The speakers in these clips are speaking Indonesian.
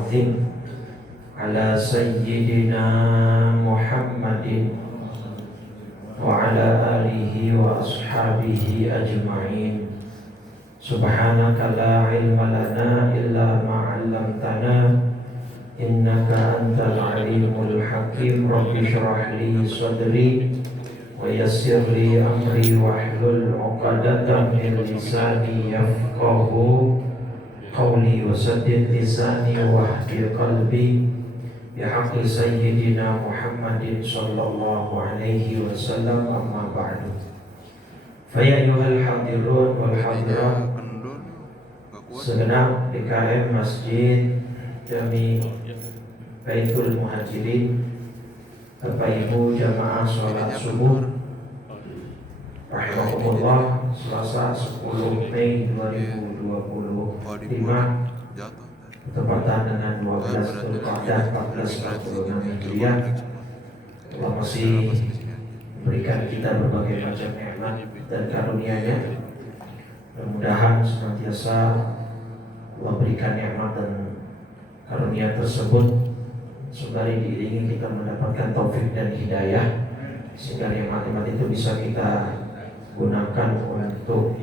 العظيم على سيدنا محمد وعلى آله وأصحابه أجمعين. سبحانك لا علم لنا إلا ما علمتنا إنك أنت العليم الحكيم. رب اشرح لي صدري ويسر لي أمري واحلل عقدة من لساني يفقه قولي وسدد لساني واهد قلبي بحق سيدنا محمد صلى الله عليه وسلم. أما بعد فيا أيها الحاضرون والحاضرات segenap DKM Masjid Jami Baitul Muhajirin, Bapak Ibu jamaah sholat subuh rahimahumullah, Selasa 10 Mei 2025 bertepatan dengan 12 Dzulqa'dah 1446 Hijriah. Allah masih memberikan kita berbagai macam nikmat dan karunia-Nya. Mudah-mudahan senantiasa Allah berikan nikmat dan karunia tersebut sembari diiringi kita mendapatkan taufik dan hidayah, sehingga nikmat-nikmat itu bisa kita gunakan untuk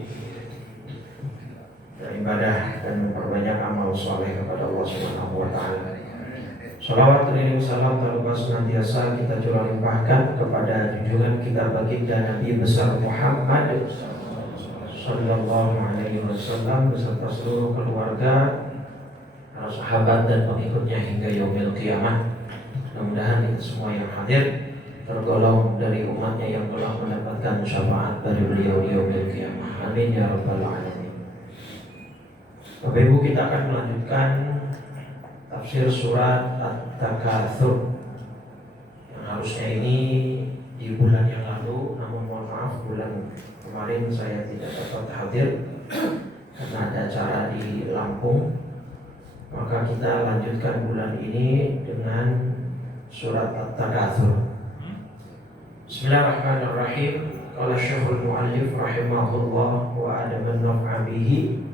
beribadah dan memperbanyak amal soleh kepada Allah Subhanahu wa Ta'ala. Shalawat dan salam terlupa senantiasa kita curah limpahkan kepada junjungan kita baginda Nabi besar Muhammad Sallallahu Alaihi Wasallam beserta seluruh keluarga, para sahabat dan pengikutnya hingga yaumil qiyamah. Mudah-mudahan kita semua yang hadir tergolong dari umatnya yang telah mendapatkan syafaat dari beliau di yaumil qiyamah. Amin ya rabbal alamin. Bapak Ibu, kita akan melanjutkan tafsir surat At-Takatsur yang harusnya ini di bulan yang lalu, namun mohon maaf bulan kemarin saya tidak dapat hadir karena ada acara di Lampung. Maka kita lanjutkan bulan ini dengan surat At-Takatsur. Bismillahirrahmanirrahim. Qala Syekhul Mu'allif rahimahullah wa adaman naf'a bihi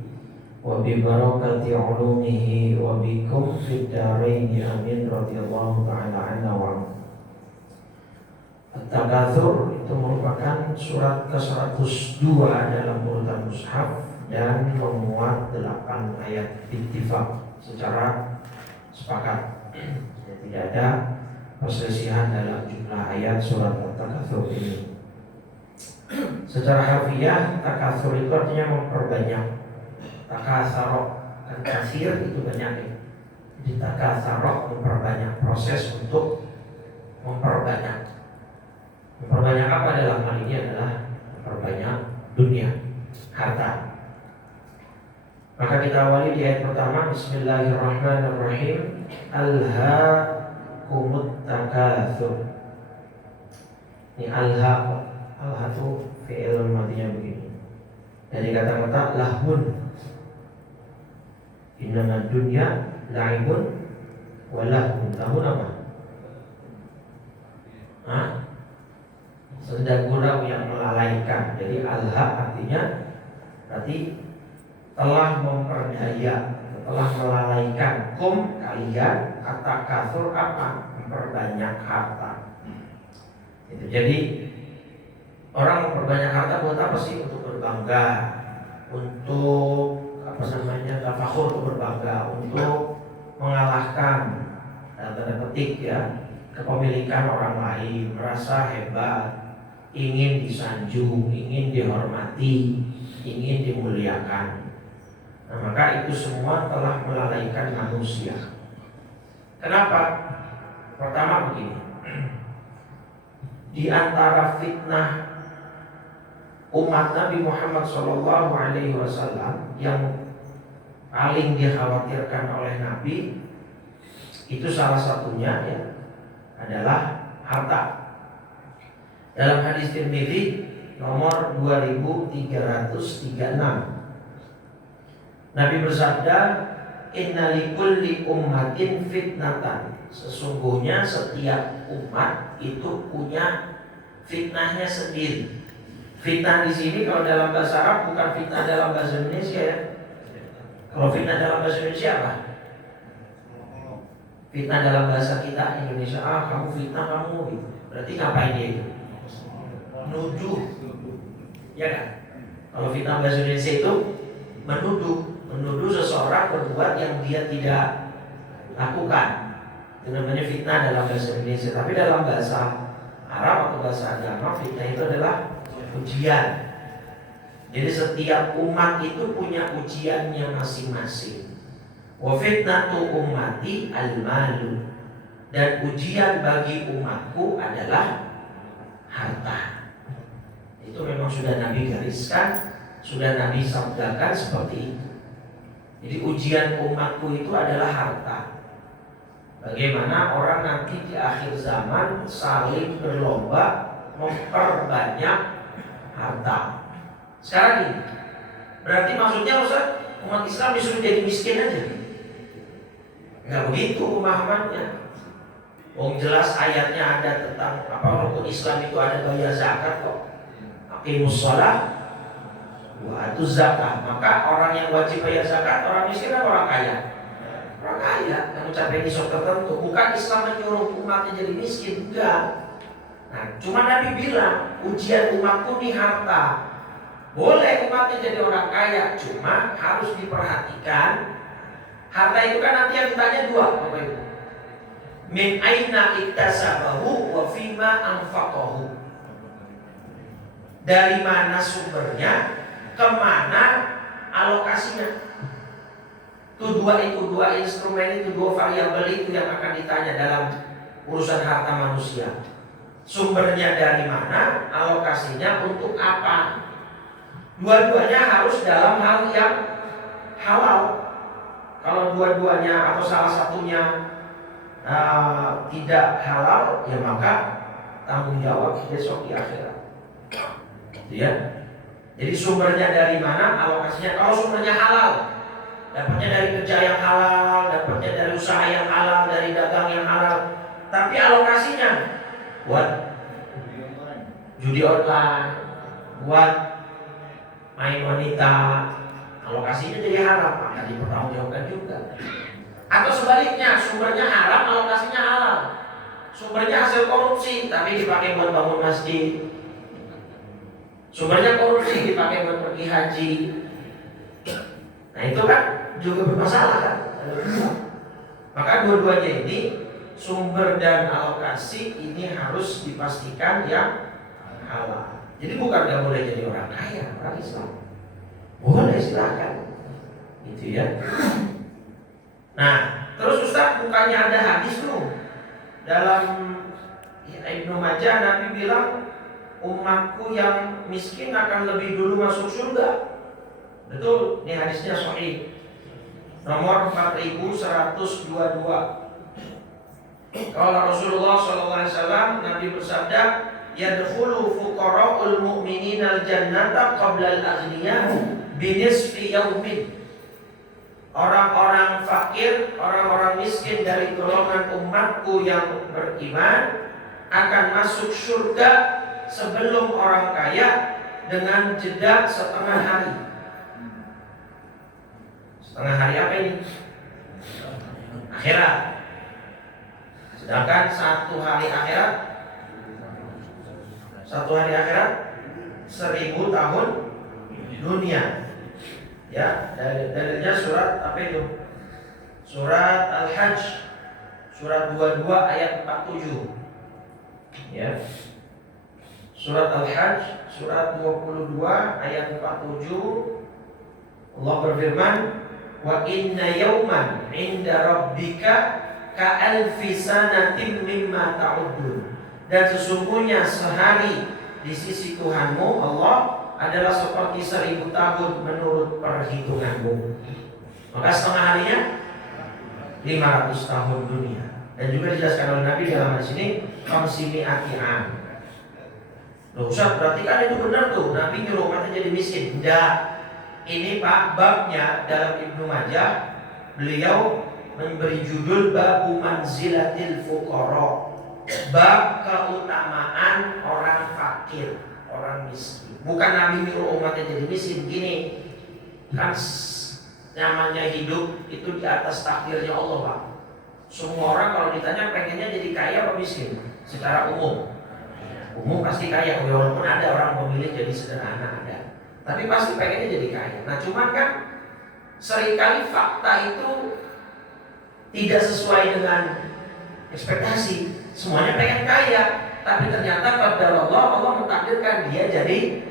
wa bi barakati ulumihi wa bikum fid dharain amin radhiyallahu ta'ala anhu wa At-Takatsur itu merupakan surat ke-102 dalam urutan mushaf dan memuat 8 ayat ittifaq secara sepakat. Tidak ada perselisihan dalam jumlah ayat surat At-Takatsur ini. Secara harfiah, takatsur itu artinya memperbanyak. Takasarok kan kasir itu banyak. Jadi takasarok memperbanyak, proses untuk memperbanyak. Memperbanyak apa dalam hal ini adalah memperbanyak dunia, harta. Maka kita awali di ayat pertama. Bismillahirrahmanirrahim. Alhaakumut takatsur. Ini alha itu fi'il madinya begini. Dari kata-kata lahun. Innamad dunya la'ibun wa lahun. Lahun apa? Sedang gurau yang melalaikan. Jadi alha artinya berarti telah memperdaya, telah melalaikan. Kum kalian, kata kasur apa? Memperbanyak harta. Itu. Jadi orang memperbanyak harta buat apa sih? Untuk berbangga, untuk tafakhur, untuk berbangga, untuk mengalahkan dalam tanda petik ya kepemilikan orang lain, merasa hebat, ingin disanjung, ingin dihormati, ingin dimuliakan. Nah, maka itu semua telah melalaikan manusia. Kenapa? Pertama begini, di antara fitnah umat Nabi Muhammad SAW yang paling dikhawatirkan oleh Nabi itu salah satunya ya adalah harta. Dalam hadis Tirmidzi nomor 2336, Nabi bersabda, "Inna likulli ummatin fitnatan." Sesungguhnya setiap umat itu punya fitnahnya sendiri. Fitnah di sini kalau dalam bahasa Arab bukan fitnah dalam bahasa Indonesia ya. Kalau fitnah dalam bahasa Indonesia apa? Fitnah dalam bahasa kita Indonesia, kamu fitnah kamu gitu. Berarti ngapain dia itu? Nuduh. Ya kan? Kalau fitnah bahasa Indonesia itu menuduh seseorang berbuat yang dia tidak lakukan. Itu namanya fitnah dalam bahasa Indonesia. Tapi dalam bahasa Arab atau bahasa agama, fitnah itu adalah ujian. Jadi setiap umat itu punya ujiannya masing-masing. Wa fitnatu ummati al-malu. Dan ujian bagi umatku adalah harta. Itu memang sudah Nabi gariskan, sudah Nabi sabdakan seperti itu. Jadi ujian umatku itu adalah harta. Bagaimana orang nanti di akhir zaman saling berlomba memperbanyak harta. Sekarang ini, berarti maksudnya Ustaz, umat Islam disuruh jadi miskin aja? Enggak begitu pemahamannya. Jelas ayatnya ada tentang rukun Islam itu ada bayar zakat kok. Aqimus shalah wa atuz zakah. Maka orang yang wajib bayar zakat orang miskin atau orang kaya? Orang kaya yang mencapai nisab tertentu. Bukan Islam menyuruh umatnya jadi miskin, enggak. Nah, cuma Nabi bilang ujian umatku nih harta. Boleh umatnya jadi orang kaya, cuma harus diperhatikan. Harta itu kan nanti yang ditanya dua, Bapak Ibu. Min aina iktasabahu wa fima anfaqahu. Dari mana sumbernya, kemana alokasinya. Dua instrumen itu, dua variabel itu yang akan ditanya dalam urusan harta manusia. Sumbernya dari mana, alokasinya untuk apa. Dua-duanya harus dalam hal yang halal. Kalau dua-duanya atau salah satunya tidak halal, ya maka tanggung jawab besok di akhirat. Ya. Jadi sumbernya dari mana, alokasinya. Kalau sumbernya halal, dapatnya dari kerja yang halal, dapatnya dari usaha yang halal, dari dagang yang halal. Tapi alokasinya buat judi online, buat main wanita, alokasinya jadi haram, maka dipertanggungjawabkan juga. Atau sebaliknya, sumbernya haram, alokasinya halal. Sumbernya hasil korupsi, tapi dipakai buat bangun masjid. Sumbernya korupsi, dipakai buat pergi haji. Nah itu kan juga bermasalah kan? Maka dua-duanya ini, sumber dan alokasi ini harus dipastikan yang halal. Jadi bukan gak boleh jadi orang kaya, orang Islam. Boleh, silakan. Gitu ya. Nah, terus Ustaz, bukannya ada hadis tuh dalam Ibnu Majah, Nabi bilang umatku yang miskin akan lebih dulu masuk surga. Betul, ini hadisnya sahih. Nomor 4122. Kalau Rasulullah SAW, Nabi bersabda, yadkhulu fuqara'ul mu'minina al-jannata qabla al-aghniyah binisfi yaumin. Orang-orang fakir, orang-orang miskin dari golongan umatku yang beriman akan masuk surga sebelum orang kaya dengan jeda setengah hari. Setengah hari apa ini? Akhirat. Sedangkan satu hari akhirat 1000 tahun dunia. Ya, dalilnya surat apa itu? Surat Al-Hajj, surat 22 ayat 47. Ya. Surat Al-Hajj, surat 22 ayat 47. Allah berfirman, "Wa inna yawman 'inda rabbika ka'alfi sanatin mimma ta'uddun." Dan sesungguhnya sehari di sisi Tuhanmu Allah adalah seperti 1000 tahun menurut perhitunganmu. Maka setengah harinya 500 tahun dunia. Dan juga dijelaskan oleh Nabi dalam hadis ini, khamsimi'ati am. Loh Ustaz, berarti kan itu benar tuh, Nabi nyuruh umatnya jadi miskin. Enggak. Ini Pak, babnya dalam Ibnu Majah, beliau memberi judul Babu Manzilatil Fuqara. Bab keutamaan orang fakir, orang miskin. Bukan Nabi nyuruh umatnya jadi miskin. Gini, kan namanya hidup itu di atas takdirnya Allah Pak. Semua orang kalau ditanya pengennya jadi kaya apa miskin? Secara umum pasti kaya, walaupun ada orang memilih jadi sederhana, ada. Tapi pasti pengennya jadi kaya. Nah cuman kan seringkali fakta itu tidak sesuai dengan ekspektasi. Semuanya pengen kaya, tapi ternyata pada Allah mentakdirkan dia jadi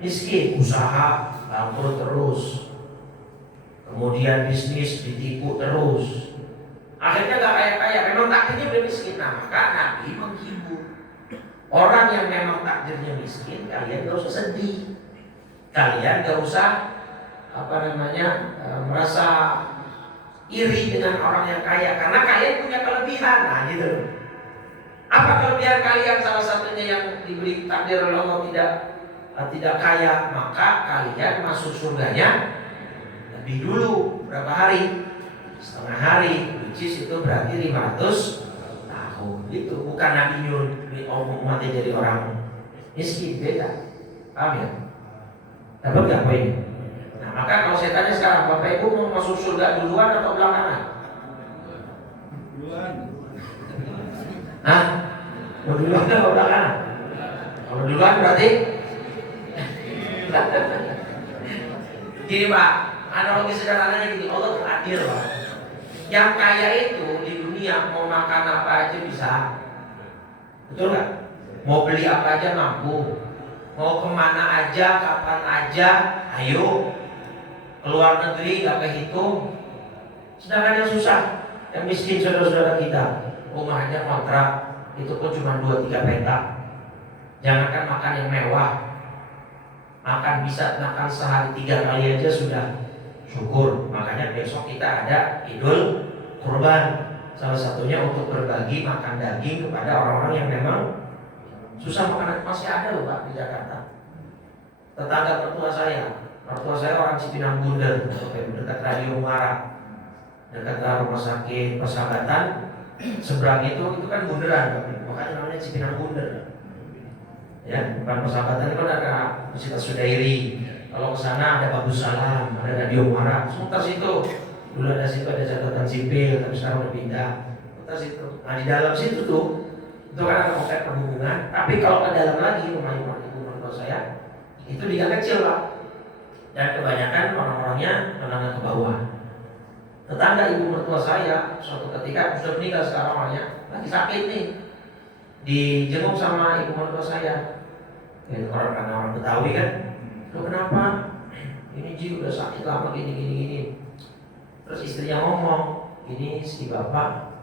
miskin. Usaha bangkrut terus, kemudian bisnis ditipu terus, akhirnya gak kaya-kaya. Memang takdirnya belum miskin. Nah maka Nabi menghibur orang yang memang takdirnya miskin, kalian gak usah sedih, kalian gak usah merasa iri dengan orang yang kaya, karena kalian punya kelebihan. Nah gitu. Apa kelebihan kalian? Salah satunya yang diberi takdir oleh Allah tidak kaya, maka kalian masuk surganya lebih dulu. Berapa hari? Setengah hari, which is itu berarti 500 tahun. Itu bukan Nabi nyuruh umatnya jadi orang miskin, beda. Paham ya? Dapat gak poinnya? Nah maka kalau saya tanya sekarang, Bapak Ibu mau masuk surga duluan atau belakangan? Duluan. Hah? Mau duluan atau belakangan? Kalau duluan berarti gini Pak, analogi sederhananya gini, Allah tuh adil Pak. Yang kaya itu di dunia mau makan apa aja bisa, betul nggak? Mau beli apa aja mampu, mau kemana aja, kapan aja, ayo. Keluar negeri nggak kehitung. Sedangkan yang susah, yang miskin saudara-saudara kita, rumahnya kontrak, itu pun cuma 2-3 petak. Jangankan makan yang mewah, makan sehari 3 kali aja sudah syukur. Makanya besok kita ada Idul Kurban, salah satunya untuk berbagi makan daging kepada orang-orang yang memang susah makan. Masih ada loh Pak di Jakarta. Tetangga mertua saya orang Cipinang Bundar, dekat Radio Muara, dekat rumah sakit Persahabatan. Seberang itu kan bunderan, makanya namanya Cipinang Bundar. Ya, bukan Persahabatan, itu ada Universitas Sudairi. Kalau ke sana ada Bagus Salam, ada Radio Muara. Sebentar situ, dulu ada catatan sipil, tapi sekarang udah pindah. Sebentar situ. Nah di dalam situ tuh, itu kan ada komplek perhubungan. Tapi kalau ke dalam lagi rumah ibu mertua saya, itu di gang kecil Pak. Dan kebanyakan orang-orangnya menengah ke bawah. Tetangga ibu mertua saya suatu ketika sudah meninggal sekarang orangnya, lagi sakit nih, dijenguk sama ibu mertua saya. Karena orang Betawi kan, lo kenapa? Ini Ji udah sakit lama gini. Terus istrinya ngomong, ini si bapak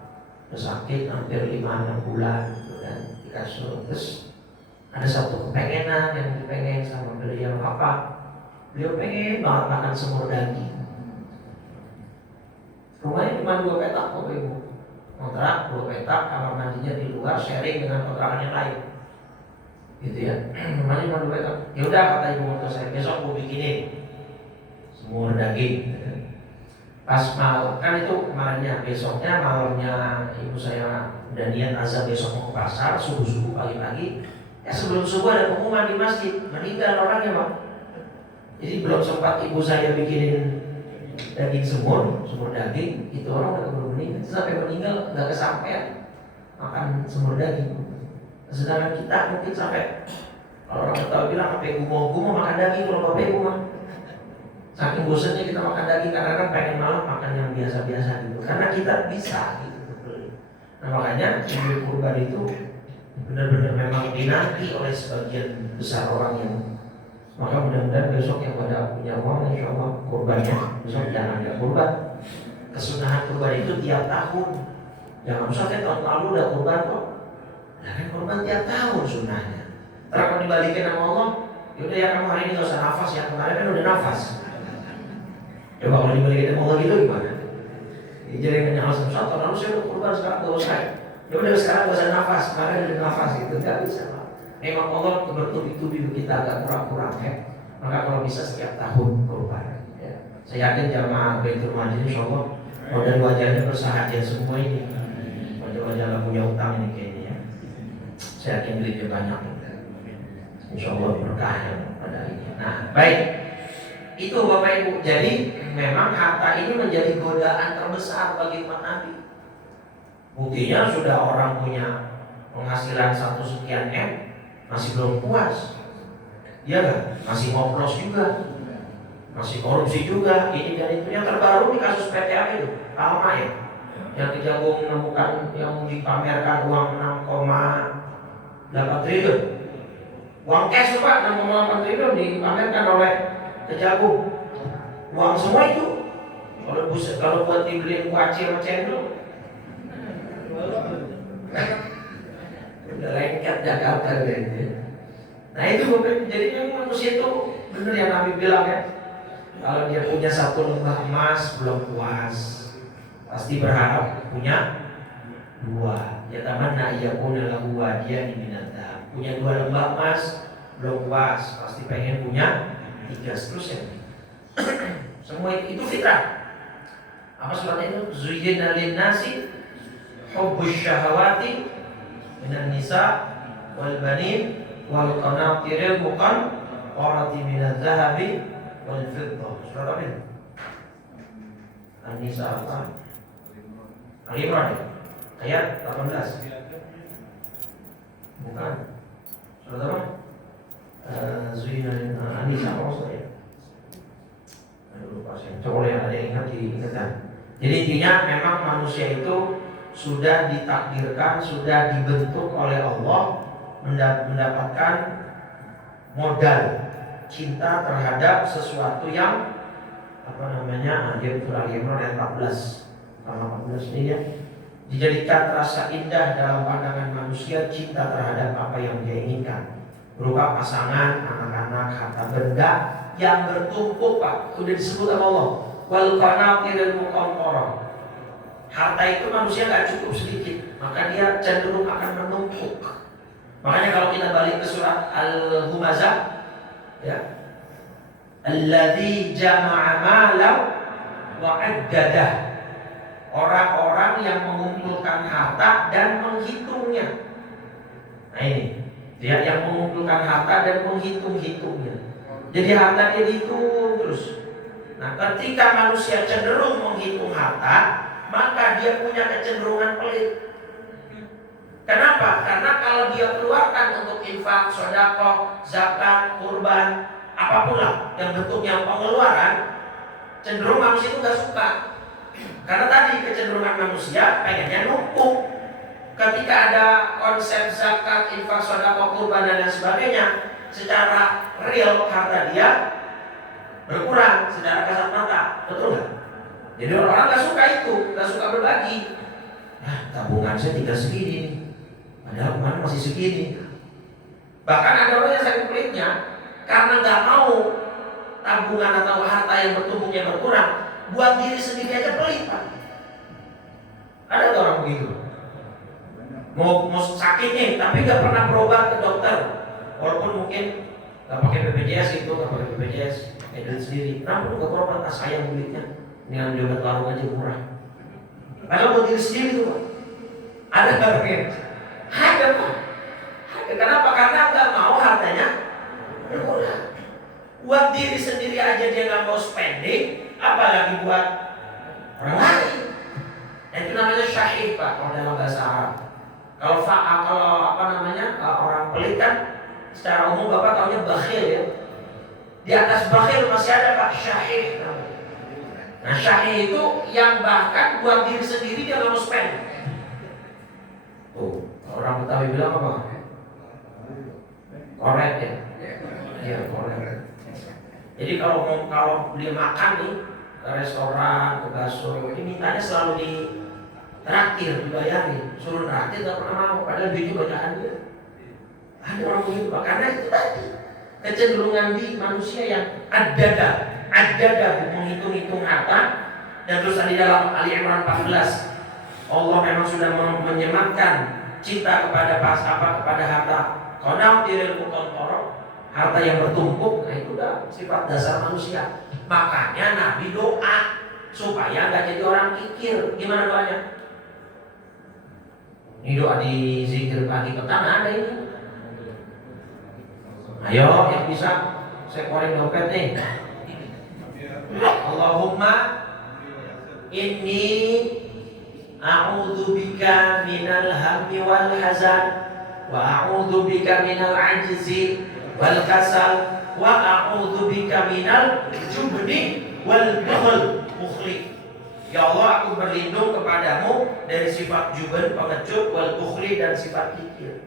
udah sakit hampir 5-6 bulan dan di kasur. Terus ada satu kepengenan yang dipengen sama beliau apa? Beliau pengen banget makan semur daging. Rumahnya cuma 2 petak Bapak Ibu. Kontrak 2 petak, kamar mandinya di luar, sharing dengan kontrakan yang lain. Gitu ya. Rumahnya cuma 2 petak. Ya udah kata ibu mertua saya, besok mau bikinin semur daging. Pas malam kan itu kemarinnya, besoknya malamnya ibu saya udah niat azab besok mau ke pasar, subuh pagi-pagi. Ya sebelum subuh ada pengumuman di masjid, meninggal orangnya Pak. Jadi belum sempat ibu saya bikinin daging semur daging, itu orang udah keburu meninggal. Sampai meninggal nggak kesampaian makan semur daging. Sedangkan kita mungkin sampai, kalau orang Betawi bilang apa ibu mau makan daging kalau Bapak Ibu mah. Saking bosannya kita makan daging, karena kan pengen malam makan yang biasa-biasa gitu. Karena kita bisa gitu. Nah makanya Idul Kurban itu benar-benar memang dinanti oleh sebagian besar orang yang. Maka mudah-mudahan besok yang pada punya uang, insya Allah kurbannya besok jangan ada kurban. Kesunahan kurban itu tiap tahun. Jangan usah tahun lalu udah kurban kok. Nah kan kurban tiap tahun sunahnya. Terus kalau dibalikin sama Allah, yaudah ya kamu hari ini gak usah nafas ya, kemarin kan udah nafas. Coba kalau dibalikin sama Allah gitu gimana? Jadi yang alasan tahun lalu saya udah kurban, sekarang gak usah. Yaudah sekarang gak usah nafas, kemarin udah nafas gitu, gak bisa. Memang Allah bertubi-tubi kita agak kurang-kurang ya. Maka kalau bisa setiap tahun kurban ya. Saya yakin jamaah Baitul Majid insya Allah model wajahnya bersahaja semua ini. Wajah-wajah gak punya utang ini kayaknya ya. Saya yakin duitnya banyak. Insya Allah berkah yang pada ini. Nah baik, itu Bapak Ibu. Jadi memang harta ini menjadi godaan terbesar bagi umat Nabi. Buktinya sudah orang punya penghasilan 1 sekian M masih belum puas. Iya kan? Masih ngoplos juga, masih korupsi juga, ini dan itu. Yang terbaru di kasus PTA itu, Alma ya, yang Kejagung menemukan yang dipamerkan uang 6,8 triliun, uang cash Pak, 6,8 triliun dipamerkan oleh Kejagung. Uang semua itu. Kalau buat dibeliin kuaci sama cendol, udah lengket Jakarta gitu. Nah itu jadi yang manusia itu benar yang Nabi bilang ya, kalau dia punya 1 lembah emas belum puas, pasti berharap punya 2. Ya tamanna yakuna lahu wadiyan minadhab. Punya 2 lembah emas belum puas, pasti pengen punya 3 seterusnya. Semua itu fitrah. Apa sebabnya itu? Zuyyina lin-nasi hubbus syahawati minan nisa wal banin wal qanatiril muqantarati minadz zahabi wal fiddah. Surat apa itu? An-Nisa apa? Al-Imran ayat 18. Bukan. Surat apa? Zuyyina An-Nisa apa maksudnya? Aduh lupa saya. Coba yang ada ingat diingatkan. Jadi intinya memang manusia itu sudah ditakdirkan, sudah dibentuk oleh Allah mendapatkan modal cinta terhadap sesuatu yang dia betul Al-Imran ayat 14 sama 14 ini ya. Dijadikan terasa indah dalam pandangan manusia cinta terhadap apa yang dia inginkan, berupa pasangan, anak-anak, harta benda yang bertumpuk Pak. Sudah disebut sama Allah. Wal qanatiril muqantarah. Harta itu manusia gak cukup sedikit, maka dia cenderung akan menumpuk. Makanya kalau kita balik ke surat Al-Humazah ya, alladzi jama'a malam wa addadah. Orang-orang yang mengumpulkan harta dan menghitungnya. Nah ini, dia yang mengumpulkan harta dan menghitung-hitungnya. Jadi harta dia dihitung terus. Nah, ketika manusia cenderung menghitung harta, maka dia punya kecenderungan pelit. Kenapa? Karena kalau dia keluarkan untuk infak, sedekah, zakat, kurban, apapun lah yang bentuknya pengeluaran, cenderung manusia itu gak suka. Karena tadi kecenderungan manusia pengennya numpuk. Ketika ada konsep zakat, infak, sedekah, kurban dan lain sebagainya, secara real harta dia berkurang secara kasat mata, betul nggak? Jadi orang-orang nggak suka itu, nggak suka berbagi. Nah, tabungan saya tinggal segini, padahal kemarin masih segini. Bahkan ada orang yang saking pelitnya, karena nggak mau tabungan atau harta yang bertumpuknya berkurang, buat diri sendiri aja pelit Pak. Ada orang begitu, mau sakit nih, tapi nggak pernah berobat ke dokter, walaupun mungkin nggak pakai BPJS itu, nggak pakai BPJS. Duit sendiri, kenapa lu gak berobat? Sayang duitnya, dengan obat warung aja murah. Padahal buat diri sendiri tuh Pak. Ada gak pengen? Ada Pak. Ada. Kenapa? Karena gak mau hartanya berkurang. Buat diri sendiri aja dia gak mau spending, apalagi buat orang lain. Itu namanya syahid Pak, kalau dalam bahasa Arab. Kalau orang pelit kan, secara umum Bapak taunya bakhil ya. Di atas bakhil masih ada Pak syahih. Nah syahih itu yang bahkan buat diri sendiri dia nggak mau spend. Orang Betawi bilang apa? Korek ya? Iya korek. Jadi kalau beli makan nih ke restoran, ke bakso, ini mintanya selalu di traktir, dibayarin. Suruh traktir nggak pernah mau, padahal duitnya bacaan dia. Ada orang begitu Pak, karena itu tadi kecenderungan di manusia yang ada menghitung-hitung harta. Dan terus di dalam Ali Imran 14 Allah memang sudah menyematkan cinta kepada kepada harta qanatiril muqantarah, harta yang bertumpuk. Nah itu udah sifat dasar manusia. Makanya Nabi doa supaya nggak jadi orang kikir. Gimana doanya? Ini doa di zikir pagi petang ada ini. Ayo yang bisa saya koreng dompet nih. Allahumma inni a'udzubika minal hammi wal hazan, wa a'udzubika minal ajzi wal kasal, wa a'udzubika minal jubni wal bukhli. Ya Allah, aku berlindung kepadamu dari sifat jubn, pengecut, wal bukhli, dan sifat kikir.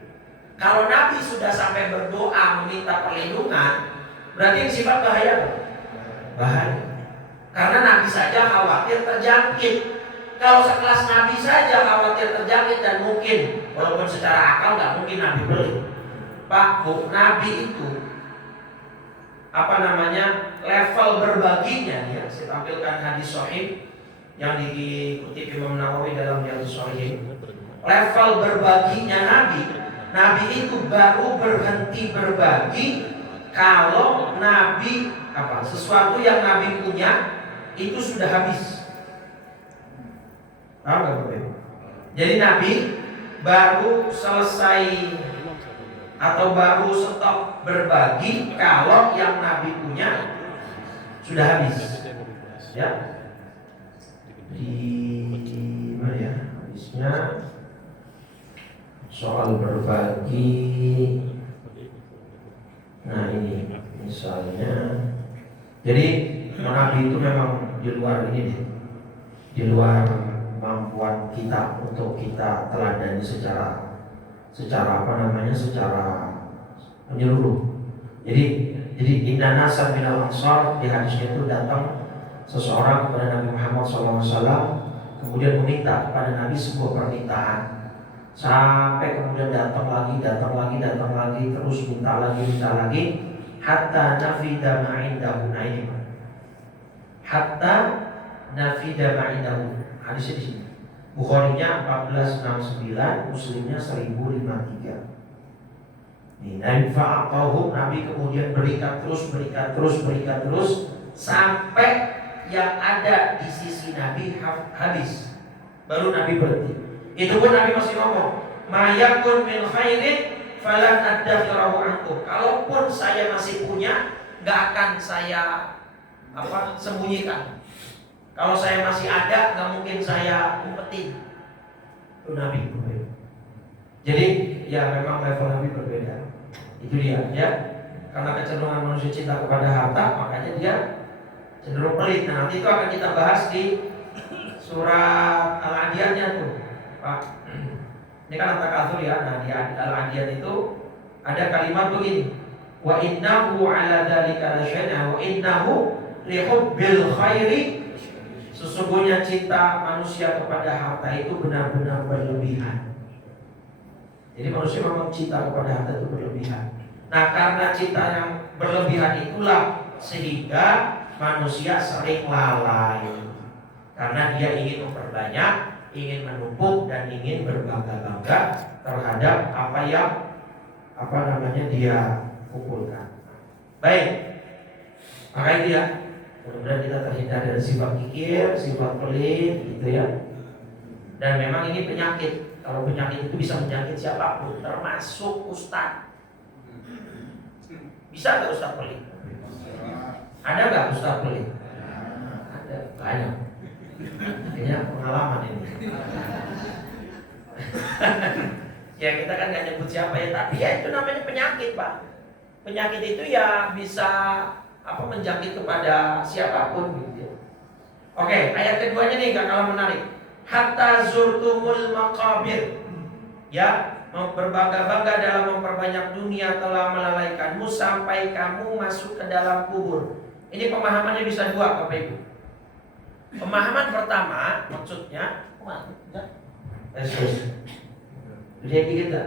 Kalau Nabi sudah sampai berdoa meminta perlindungan, berarti yang sifat bahaya apa? Bahaya. Karena Nabi saja khawatir terjangkit. Kalau sekelas Nabi saja khawatir terjangkit, dan mungkin walaupun secara akal nggak mungkin Nabi beli. Pak, Bu, Nabi itu level berbaginya ya. Saya tampilkan hadis sahih yang dikutip Imam Nawawi dalam Riyadhus Shalihin. Level berbaginya Nabi itu baru berhenti berbagi kalau Nabi sesuatu yang Nabi punya itu sudah habis. Paham nggak Bapak? Jadi Nabi baru selesai atau baru stop berbagi kalau yang Nabi punya sudah habis. Ya. Di mana ya? Habisnya soal berbagi. Nah ini misalnya, jadi Nabi itu memang di luar ini, di luar kemampuan kita untuk kita teladani secara menyeluruh. Jadi inna nasa minal ansar, di hadisnya itu datang seseorang kepada Nabi Muhammad SAW, kemudian meminta kepada Nabi sebuah permintaan, sampai kemudian datang lagi, terus minta lagi, hatta nafida ma'indahu. Nah ini Pak, hatta nafida ma'indahu. Hadisnya di sini. Bukharinya 1469, Muslimnya 1053. Nabi fa'aqahum, Nabi kemudian berikan terus sampai yang ada di sisi Nabi habis. Baru Nabi berhenti. Itu pun Nabi masih ngomong, "Mayakun min khairin falan addakhirahu ankum." Kalaupun saya masih punya, enggak akan saya sembunyikan. Kalau saya masih ada, enggak mungkin saya umpetin. Itu Nabi. Jadi ya memang level Nabi berbeda. Itu dia ya. Karena kecenderungan manusia cinta kepada harta, makanya dia cenderung pelit. Nah, nanti itu akan kita bahas di surat Al-Adiyatnya tuh, Pak. Ini kan at-takatsur ya. Nah, di Al-Adiyat itu ada kalimat begini. Wa innahu 'ala dzalika lasyadda wa innahu li hubbil khairi. Sesungguhnya cinta manusia kepada harta itu benar-benar berlebihan. Jadi manusia memang cinta kepada harta itu berlebihan. Nah, karena cinta yang berlebihan itulah sehingga manusia sering lalai. Karena dia ingin memperbanyak, ingin menumpuk, dan ingin berbangga-bangga terhadap apa yang dia kumpulkan. Baik, maka itu ya. Mudah-mudahan kita terhindar dari sifat kikir, sifat pelit, gitu ya. Dan memang ini penyakit. Kalau penyakit itu bisa menjangkit siapapun, termasuk ustaz. Bisa nggak ustaz pelit? Ada nggak ustaz pelit? Ada, banyak. Kayaknya pengalaman ini. Ya kita kan nggak nyebut siapa ya, tapi ya itu namanya penyakit, Pak. Penyakit itu ya bisa menjangkit kepada siapapun gitu. Oke, ayat keduanya nih gak kalah menarik. Hatta zurtumul maqabir. Ya, berbangga-bangga dalam memperbanyak dunia telah melalaikanmu sampai kamu masuk ke dalam kubur. Ini pemahamannya bisa dua, Bapak Ibu. Pemahaman pertama maksudnya lihat kita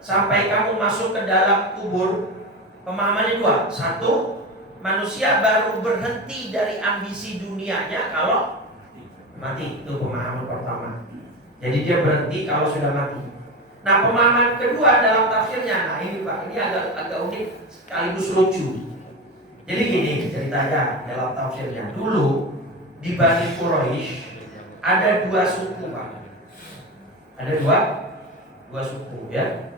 sampai kamu masuk ke dalam kubur. Pemahamannya dua. Satu, manusia baru berhenti dari ambisi dunianya kalau mati. Itu pemahaman pertama. Jadi dia berhenti kalau sudah mati. Nah, pemahaman kedua dalam tafsirnya, nah ini Pak, ini agak unik sekaligus lucu. Jadi gini ceritanya dalam tafsirnya. Dulu di Bani Quraisy ada dua suku, Pak. Ada dua suku ya.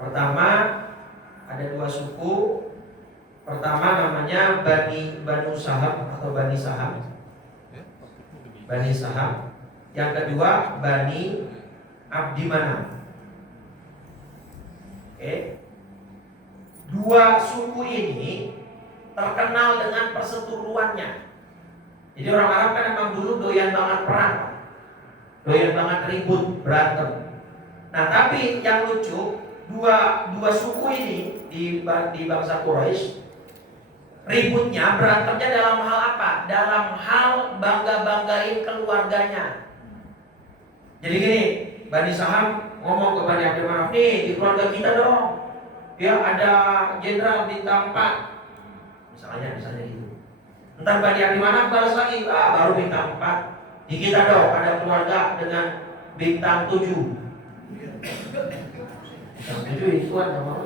Pertama ada dua suku. Pertama namanya Banu Saham atau Bani Saham. Bani Saham. Yang kedua Bani Abdi Manaf. Dua suku ini terkenal dengan perseteruannya. Jadi orang Arab kan emang dulu doyan banget perang, doyan banget ribut, berantem. Nah tapi yang lucu, dua suku ini di bangsa Quraisy ributnya, berantemnya dalam hal apa? Dalam hal bangga-banggain keluarganya. Jadi gini, Bani Saham ngomong ke Bani Abdi Manaf, nih di keluarga kita dong, ya ada jenderal bintang 4, misalnya gitu. Entar Bani Abdi Manaf balas lagi, baru bintang 4. Di kita dong ada keluarga dengan bintang 7. Bintang 7 itu ada mau.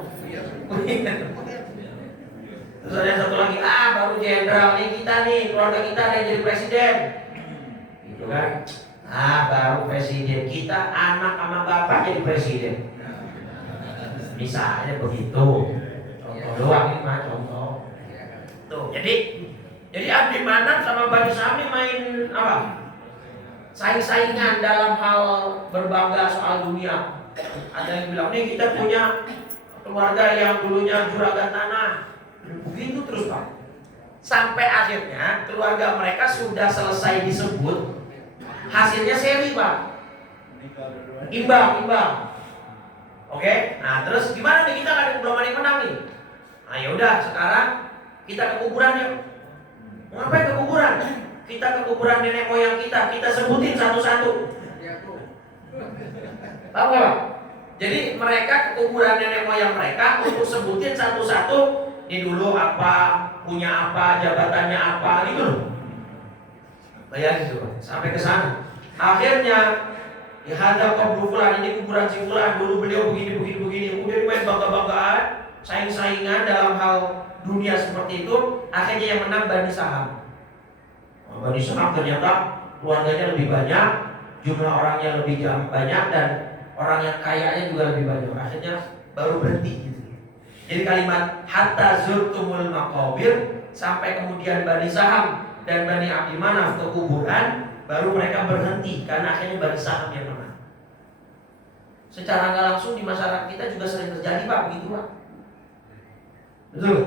Terus ada satu lagi, baru jenderal nih kita nih, keluarga kita ada yang jadi presiden. Gitu kan? Baru presiden kita, anak sama bapak jadi presiden. Misalnya begitu. Contoh doang ini mah contoh. Tuh, jadi Abdi Manaf sama Bani Saham ini main apa? Saing-saingan dalam hal berbangga soal dunia. Ada yang bilang, nih kita punya keluarga yang dulunya juragan tanah. Begitu terus Pak. Sampai akhirnya keluarga mereka sudah selesai disebut, hasilnya seri Pak. Imbang. Oke, nah terus gimana nih, kita kan belum ada yang menang nih. Nah yaudah sekarang kita ke kuburan yuk. Ngapain ke kuburan? Kita ke kuburan nenek moyang kita sebutin satu-satu. Tahu nggak? Jadi mereka ke kuburan nenek moyang mereka untuk sebutin satu-satu. Ini dulu apa, punya apa, jabatannya apa, gitu loh. Bayangin tuh, sampai ke sana. Akhirnya hadap kubur fulan, ini kuburan si fulan, dulu beliau begini. Kemudian main bangga-banggaan, saing-saingan dalam hal dunia seperti itu. Akhirnya yang menang Bani Saham. Bani Saham ternyata keluarganya lebih banyak, jumlah orangnya lebih banyak, dan orang yang kayanya juga lebih banyak. Akhirnya baru berhenti gitu. Jadi kalimat hatta zurtumul maqabir, sampai kemudian Bani Saham dan Bani Abdi Manaf ke kuburan, baru mereka berhenti karena akhirnya Bani Saham yang menang. Secara nggak langsung di masyarakat kita juga sering terjadi Pak, begitu Pak. Betul?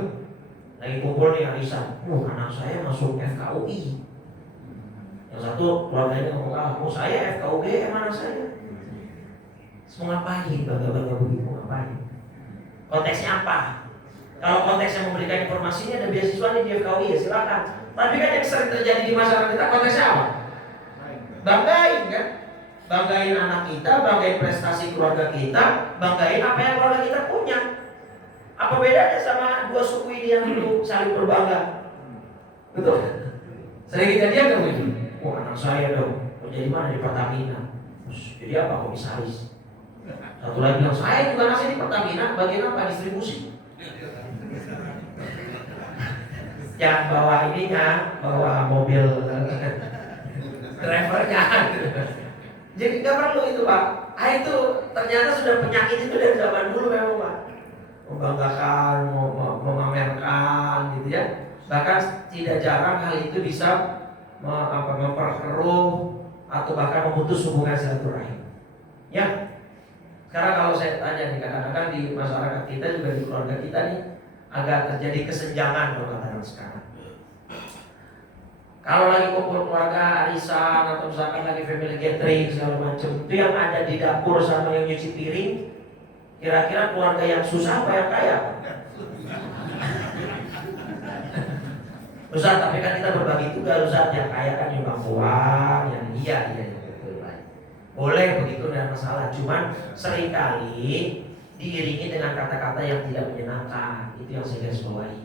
Lagi kumpul nih arisan, anak saya masuk FKUI. Yang satu keluarganya ngomong, saya FKUG, mana saya? Mau ngapain? Bangga-bangga begitu, mau ngapain? Konteksnya apa? Kalau konteksnya memberikan informasi, ini ada beasiswa nih di FKUI, ya silakan. Tapi kan yang sering terjadi di masyarakat kita, konteksnya apa? Banggain kan? Banggain anak kita, banggain prestasi keluarga kita, banggain apa yang keluarga kita punya. Apa bedanya sama dua suku ini yang dulu saling berbangga? Betul? Sering kita diam kan begitu? Anak saya dong, jadi mana di Pertamina? Jadi apa? Komisaris. Satu lagi bilang, saya juga nasi di Pertamina, bagian apa? Distribusi. Yang bawa ininya, bawa mobil drivernya. Jadi nggak perlu itu Pak. Itu ternyata sudah penyakit itu dari zaman dulu memang Pak. Membanggakan, memamerkan gitu ya. Bahkan tidak jarang hal itu bisa memperkeruh atau bahkan memutus hubungan silaturahim. Ya. Sekarang kalau saya tanya nih, kadang-kadang di masyarakat kita juga di keluarga kita nih agak terjadi kesenjangan kalau kata sekarang. Kalau lagi kumpul keluarga, arisan atau misalkan lagi family gathering segala macam, itu yang ada di dapur sama yang nyuci piring, kira-kira keluarga yang susah apa yang kaya? Ustaz, tapi kan kita berbagi tugas Ustaz, yang kaya kan nyumbang uang, yang iya. Boleh begitu, tidak masalah. Cuman seringkali diiringi dengan kata-kata yang tidak menyenangkan. Itu yang saya garis bawahi.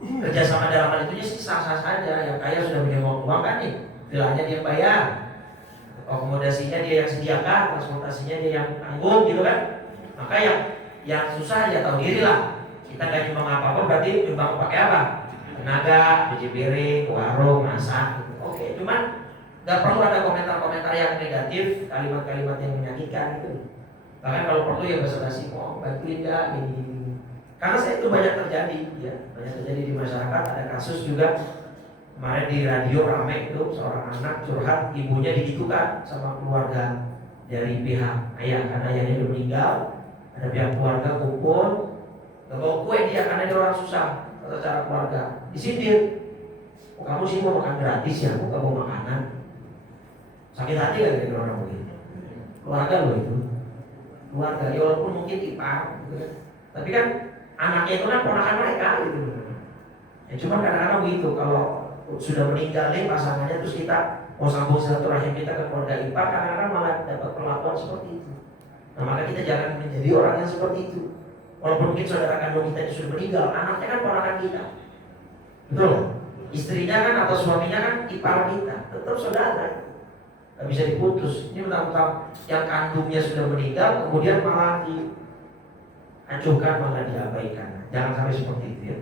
Kerjasama dalam hal itu sih sah-sah saja. Yang kaya sudah punya uang kan nih, vilanya dia bayar, akomodasinya dia yang sediakan, transportasinya dia yang tanggung gitu kan. Maka yang susah ya tahu diri lah. Kita nggak nyumbang apa-apa, berarti nyumbang pakai apa? Tenaga, cuci piring, warung, masak gitu. Oke, cuman gak perlu ada komentar-komentar yang negatif, kalimat-kalimat yang menyakitkan gitu. Bahkan kalau perlu ya basa-basi, bantuin gak gini. Karena saya itu banyak terjadi ya, banyak terjadi di masyarakat. Ada kasus juga Kemarin di radio ramai itu seorang anak curhat ibunya digitukan sama keluarga dari pihak ayah, karena ayahnya udah meninggal. Ada pihak keluarga kumpul, gak bawa kue dia karena dia orang susah secara keluarga. Disindir, oh, kamu sih mau makan gratis ya, kamu gak mau makanan. Sakit hati gak dari orang begitu? Keluarga loh itu, keluarga. Ya walaupun mungkin ipar, gitu kan. Tapi kan anaknya itu kan ponakan mereka gitu. Ya cuma kadang-kadang begitu, kalau sudah meninggal nih pasangannya, terus kita mau sambung silaturahim kita ke keluarga ipar, kadang-kadang malah dapat perlakuan seperti itu. Nah, maka kita jangan menjadi orang yang seperti itu. Walaupun mungkin saudara kandung kita itu sudah meninggal, anaknya kan ponakan kita, betul? Istrinya kan atau suaminya kan ipar kita, tetap saudara, nggak bisa diputus. Ini mentang-mentang yang kandungnya sudah meninggal, kemudian malah dihancurkan, malah diabaikan. Jangan sampai seperti itu ya.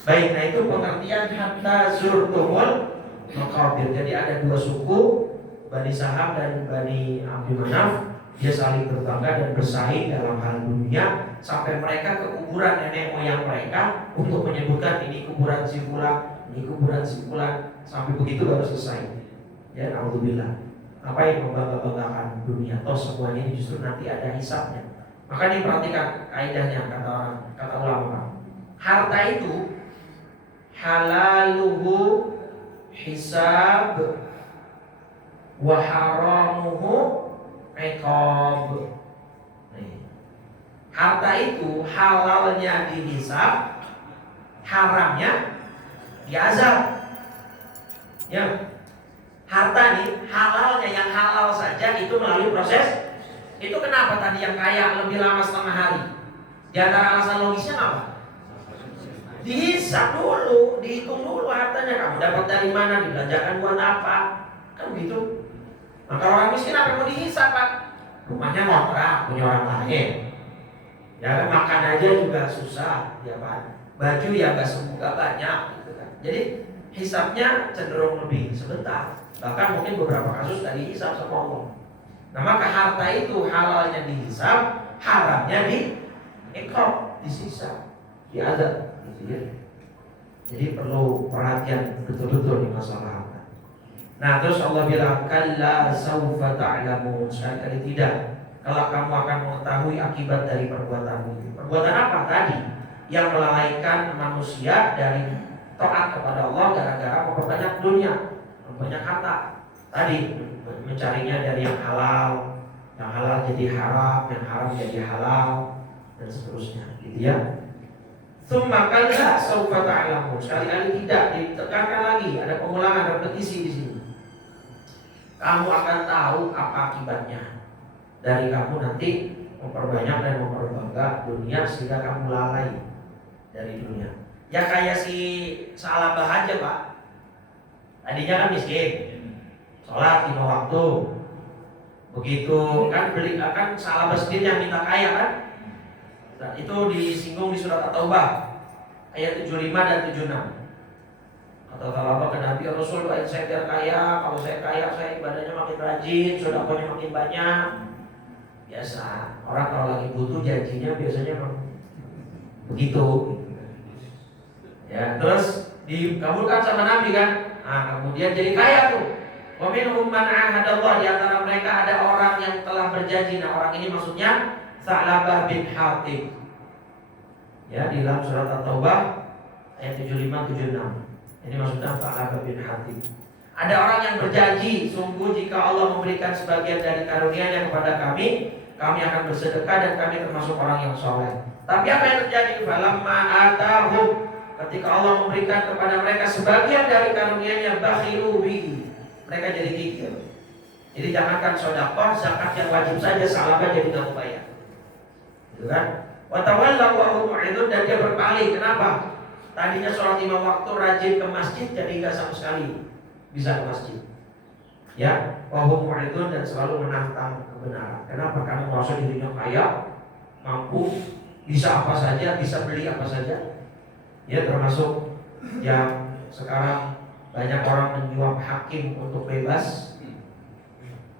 Baik, nah itu pengertian hatta zurtumul maqabir. Jadi ada dua suku, Bani Saham dan Bani Abdul Manaf. Dia saling berbangga dan bersaing dalam hal dunia, sampai mereka ke kuburan nenek moyang mereka untuk menyebutkan ini kuburan si fulan, ini kuburan si fulan. Sampai begitu baru selesai. Ya, naudzubillah. Apa yang membangga-banggakan dunia? Toh semuanya ini justru nanti ada hisabnya. Maka diperhatikan kaidahnya, kata ulama. Harta itu halaluhu hisab wa haramuhu iqab. Harta itu halalnya dihisab, haramnya diazab. Ya, harta nih halalnya, yang halal saja itu melalui proses. Itu kenapa tadi yang kaya lebih lama setengah hari? Di antara alasan logisnya apa? Dihisab dulu, dihitung dulu hartanya, kamu dapat dari mana, dibelanjakan buat apa, kan begitu. Maka orang miskin apa yang mau dihisab, Pak? Rumahnya ngontrak, punya orang lain. Ya, makan aja juga susah, ya Pak. Baju ya gak semoga banyak, gitu kan. Jadi hisabnya cenderung lebih sebentar. Bahkan mungkin beberapa kasus gak dihisab sama Allah. Nah, maka harta itu halalnya dihisab, haramnya diiqab, disisa, diazab. Jadi perlu perhatian betul-betul di masalah harta. Nah, terus Allah bilang kalla saufa ta'lamun, sekali tidak, kalau kamu akan mengetahui akibat dari perbuatanmu itu. Perbuatan apa tadi? Yang melalaikan manusia dari taat kepada Allah gara-gara memperbanyak dunia, memperbanyak harta. Tadi mencarinya dari yang halal jadi haram, yang haram jadi halal, dan seterusnya, gitu ya. Tsumma kalla saufa ta'lamun. Sekali-kali tidak, ditekankan lagi, ada pengulangan, repetisi di sini. Kamu akan tahu apa akibatnya dari kamu nanti memperbanyak dan memperbangga dunia sehingga kamu lalai dari dunia. Ya kayak si Salabah aja, Pak. Tadinya kan miskin, sholat 5 waktu. Begitu kan beli, kan Salabah sendiri yang minta kaya kan. Nah, itu disinggung di surat At-Taubah ayat 75 dan 76. Kata Salabah ke Nabi, Rasul doain saya biar kaya. Kalau saya kaya, saya ibadahnya makin rajin, sedekahnya makin banyak. Biasa, orang kalau lagi butuh janjinya biasanya begitu. Ya, terus dikabulkan sama Nabi kan. Nah, kemudian jadi kaya tuh. Wa minhum man ahadallah, di antara mereka ada orang yang telah berjanji. Nah, orang ini maksudnya Sa'labah bin Hatib. Ya, di dalam surat At-Taubah ayat 75-76. Ini maksudnya Sa'labah bin Hatib. Ada orang yang berjanji, sungguh jika Allah memberikan sebagian dari karunia-Nya kepada kami akan bersedekah dan kami termasuk orang yang soleh. Tapi apa yang terjadi? Falamma atahum, ketika Allah memberikan kepada mereka sebagian dari karunia-Nya, bakhilu bihi, mereka jadi kikir. Jadi jangankan sedekah, zakat yang wajib saja Sa'labah jadi enggak bayar. Gitu kan? Wa tawallaw wa hum mu'ridun, dan dia berpaling. Kenapa? Tadinya sholat 5 waktu rajin ke masjid, jadi enggak sama sekali bisa ke masjid. Ya, wa hum mu'ridun, dan selalu menantang kebenaran. Kenapa? Karena merasa dirinya kaya, mampu, bisa apa saja, bisa beli apa saja. Ya, termasuk yang sekarang banyak orang menyuap hakim untuk bebas.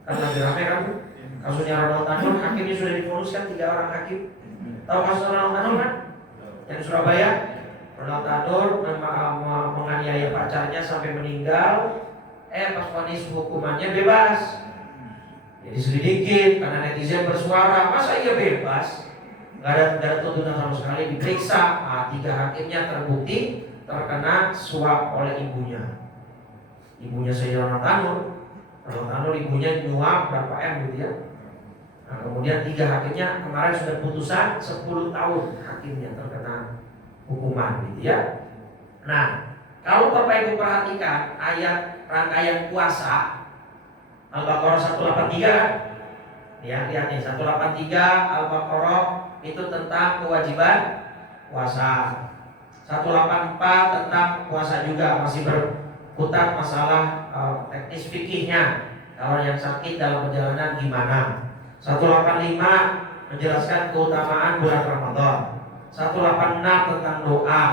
Kan lagi ramai kan? Kasusnya Ronald Tanur, hakimnya sudah difoniskan 3 orang hakim. Tahu kasus Ronald Tanur kan? Yang di Surabaya, Ronald Tanur menganiaya pacarnya sampai meninggal. Pas vonis hukumannya bebas. Jadi sedikit karena netizen bersuara, masa iya bebas? Gak ada tuntutan sama sekali, diperiksa. 3 hakimnya terbukti terkena suap oleh ibunya. Ibunya saya Ronald Tanur ibunya nyuap berapa M gitu ya. Nah, kemudian 3 hakimnya kemarin sudah putusan 10 tahun hakimnya terkena hukuman gitu ya. Nah, kalau Bapak Ibu perhatikan ayat rangkaian puasa Al-Baqarah 183 kan? Ya, lihat nih 183 Al-Baqarah itu tentang kewajiban puasa. 184 tentang puasa juga, masih berkutat masalah teknis fikihnya. Kalau yang sakit dalam perjalanan gimana? 185 menjelaskan keutamaan bulan Ramadan. 186 tentang doa,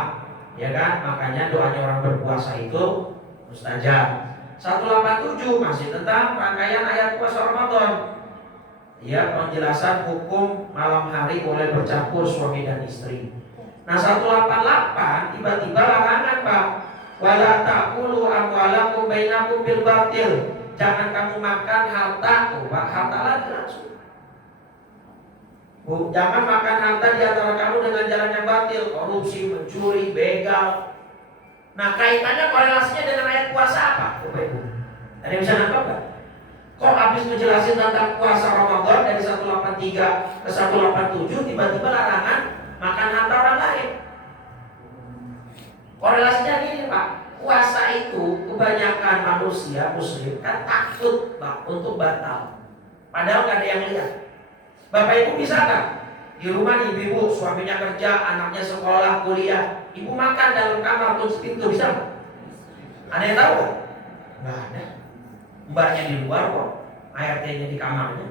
ya kan? Makanya doanya orang berpuasa itu mustajab. 187 masih tentang rangkaian ayat puasa Ramadan. Ya, penjelasan hukum malam hari boleh bercampur suami dan istri. Nah, 188 tiba-tiba larangan, Pak. Wala taqulu amwalakum bainakum bil batil. Jangan kamu makan harta, Pak, harta lagi langsung. Jangan makan harta di antara kamu dengan jalan yang batil, korupsi, mencuri, begal. Nah, kaitannya korelasinya dengan ayat puasa apa? Bapak Ibu, ada yang bisa nangkap nggak? Kok habis menjelaskan tentang puasa Ramadan dari 183 ke 187 tiba-tiba larangan makan harta orang lain? Korelasinya gini, Pak. Puasa itu kebanyakan manusia muslim kan takut, Pak, untuk batal. Padahal nggak ada yang lihat. Bapak Ibu bisa nggak? Di rumah ibu suaminya kerja, anaknya sekolah, kuliah, ibu makan dalam kamar kunci pintu, bisa nggak? Ada yang tahu nggak? Nggak ada. Mbaknya di luar kok, ART-nya di kamarnya.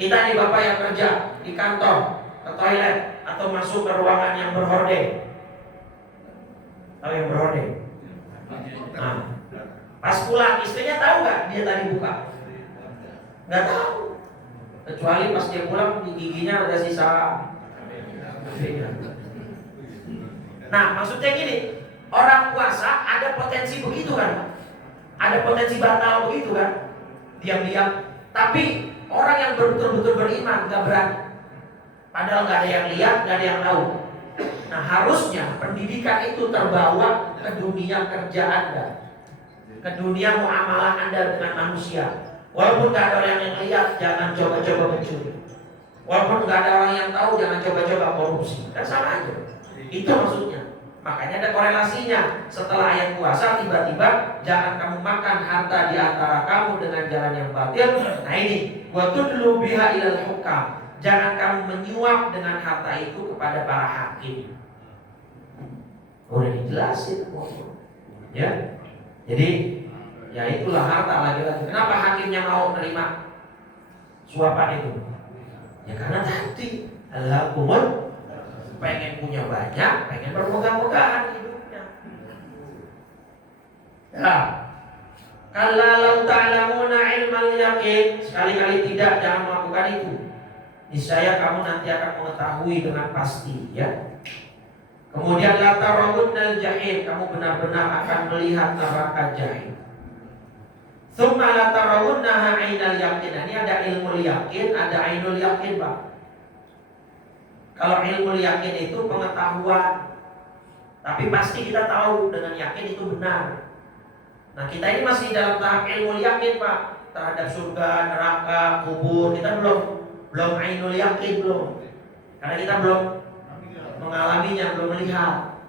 Kita nih bapak yang kerja di kantor, ke toilet atau masuk ke ruangan yang berhorden. Tahu yang berhorden? Nah, pas pulang istrinya tahu nggak dia tadi buka? Nggak tahu. Kecuali pas dia pulang di giginya ada sisa. Nah, maksudnya gini, orang puasa ada potensi begitu kan? Ada potensi batal begitu kan? Diam-diam. Tapi orang yang betul-betul beriman nggak berani. Padahal nggak ada yang lihat, nggak ada yang tahu. Nah, harusnya pendidikan itu terbawa ke dunia kerja Anda, ke dunia muamalah Anda dengan manusia. Walaupun nggak ada orang yang lihat, jangan coba-coba mencuri. Walaupun nggak ada orang yang tahu, jangan coba-coba korupsi. Kan sama aja. Itu maksudnya. Makanya ada korelasinya. Setelah ayat puasa tiba-tiba jangan kamu makan harta di antara kamu dengan jalan yang batil. Nah ini, wa tudlu biha ilal hukam. Jangan kamu menyuap dengan harta itu kepada para hakim. Udah dijelasin. Ya. Jadi ya itulah harta lagi-lagi. Kenapa hakimnya mau menerima suapan itu? Ya karena tadi al-hakumul pengen punya banyak, pengen bermegah-megahan hidupnya. Ya. Kalau ta'lamuna ilmal yakin, sekali-kali tidak, jangan melakukan itu. Niscaya kamu nanti akan mengetahui dengan pasti, ya. Kemudian la tarawunnal jahim, kamu benar-benar akan melihat neraka jahim. Tsumma la tarawunnaha 'ainal yakin. Ini ada ilmu yakin, ada ainul yakin, Pak. Kalau ilmu yakin itu pengetahuan, tapi pasti kita tahu dengan yakin itu benar. Nah, kita ini masih dalam tahap ilmu yakin, Pak, terhadap surga, neraka, kubur. Kita belum ainul yakin belum. Karena kita belum mengalaminya, belum melihat.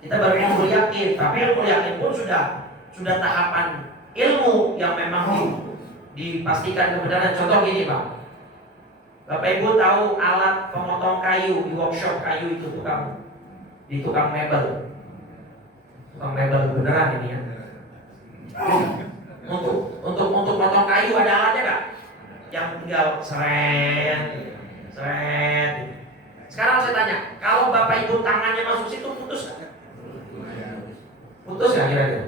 Kita baru ilmu yakin, tapi ilmu yakin pun sudah tahapan ilmu yang memang dipastikan kebenaran. Contoh gini, Pak. Bapak Ibu tahu alat pemotong kayu di workshop kayu itu di tukang mebel. Tukang mebel beneran ini ya. Untuk potong kayu ada alatnya nggak? Yang tinggal seret. Sekarang saya tanya, kalau Bapak Ibu tangannya masuk situ putus nggak? Putus nggak kira-kira?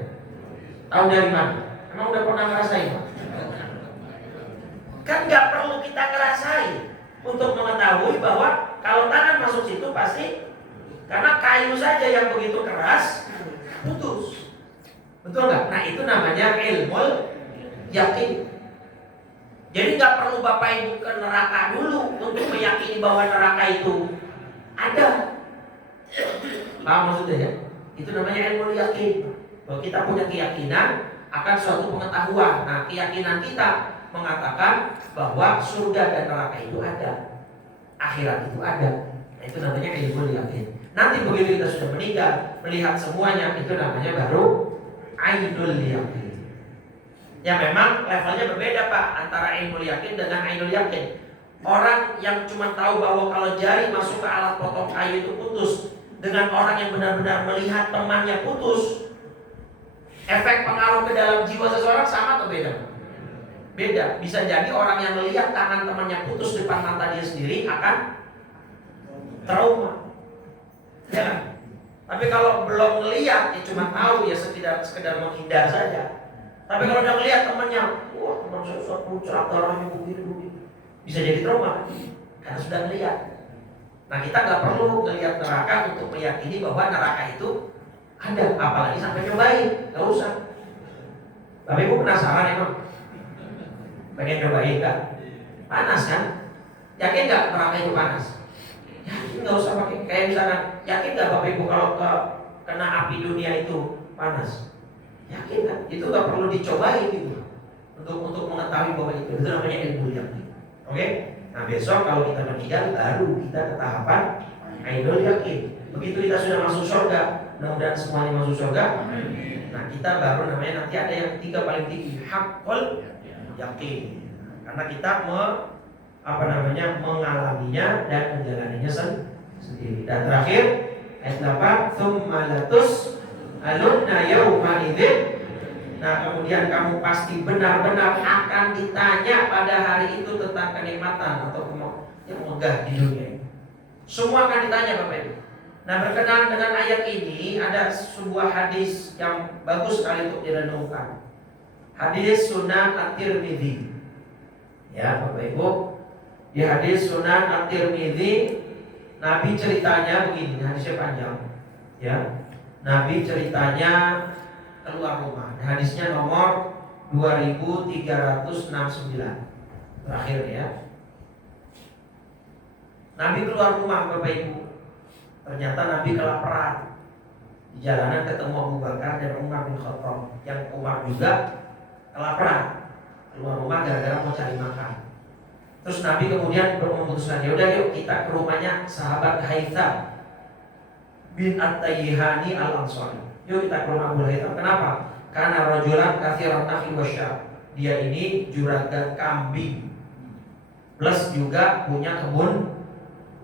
Tahu dari mana? Emang udah pernah ngerasain? Kan nggak perlu kita ngerasain untuk mengetahui bahwa kalau tangan masuk situ pasti Karena kayu saja yang begitu keras putus. Betul nggak? Nah itu namanya ilmu yakin. Jadi nggak perlu Bapak Ibu ke neraka dulu untuk meyakini bahwa neraka itu ada. Paham maksudnya ya? Itu namanya ilmu yakin. Bahwa kita punya keyakinan akan suatu pengetahuan. Nah keyakinan kita mengatakan bahwa surga dan neraka itu ada, akhirat itu ada. Nah, itu namanya ilmu yakin. Nanti begitu kita sudah meninggal, melihat semuanya, itu namanya baru ainul yakin. Ya memang levelnya berbeda Pak antara ilmu yakin dengan ainul yakin. Orang yang cuma tahu bahwa kalau jari masuk ke alat potong kayu itu putus, dengan orang yang benar-benar melihat temannya putus, efek pengaruh ke dalam jiwa seseorang sama atau beda? Beda. Bisa jadi orang yang melihat tangan temannya putus depan mata dia sendiri akan trauma. Ya kan? Tapi kalau belum melihat, ya cuma tahu, ya sekedar menghindar saja. Tapi kalau udah melihat temannya, wah teman saya pucat darahnya begini, bisa jadi trauma karena sudah melihat. Nah kita nggak perlu melihat neraka untuk meyakini bahwa neraka itu ada, apalagi sampai nyobain, nggak usah. Tapi Ibu penasaran emang? Pengen nyobain nggak? Panas kan? Yakin nggak neraka itu panas? Yakin, nggak usah pakai. Kayak misalkan, yakin nggak Bapak Ibu kalau kena api dunia itu panas? Yakin kan? Itu nggak perlu dicobain gitu. Untuk mengetahui bahwa itu namanya ilmu yakin. Oke? Nah besok kalau kita meninggal baru kita ke tahapan ainul yakin. Begitu kita sudah masuk surga, mudah-mudahan semuanya masuk surga. Nah kita baru namanya nanti ada yang ketiga paling tinggi, haqqul yakin. Karena kita mengalaminya dan menjalaninya sendiri. Dan terakhir ayat 8, tsumma latus alunna yauma idzin. Nah kemudian kamu pasti benar-benar akan ditanya pada hari itu tentang kenikmatan atau yang megah di dunia. Semua akan ditanya Bapak Ibu. Nah berkenaan dengan ayat ini ada sebuah hadis yang bagus sekali untuk direnungkan. Hadis Sunan At-Tirmidzi. Ya Bapak Ibu, di hadis Sunan At-Tirmidzi Nabi ceritanya begini, hadisnya panjang. Ya, Nabi ceritanya keluar rumah. Hadisnya nomor 2369. Terakhir ya. Nabi keluar rumah Bapak Ibu. Ternyata Nabi kelaparan. Di jalanan ketemu Abu Bakar dan Umar bin Khattab. Yang Umar juga kelaparan. Keluar rumah gara-gara mau cari makan. Terus Nabi kemudian memutuskan, ya udah yuk kita ke rumahnya sahabat Haitham bin At-Tayyihani Al-Ansari. Yuk kita ke rumah Abu Haitham. Kenapa? Karena rajulan katsiran nakhil wasyab. Dia ini juragan kambing plus juga punya kebun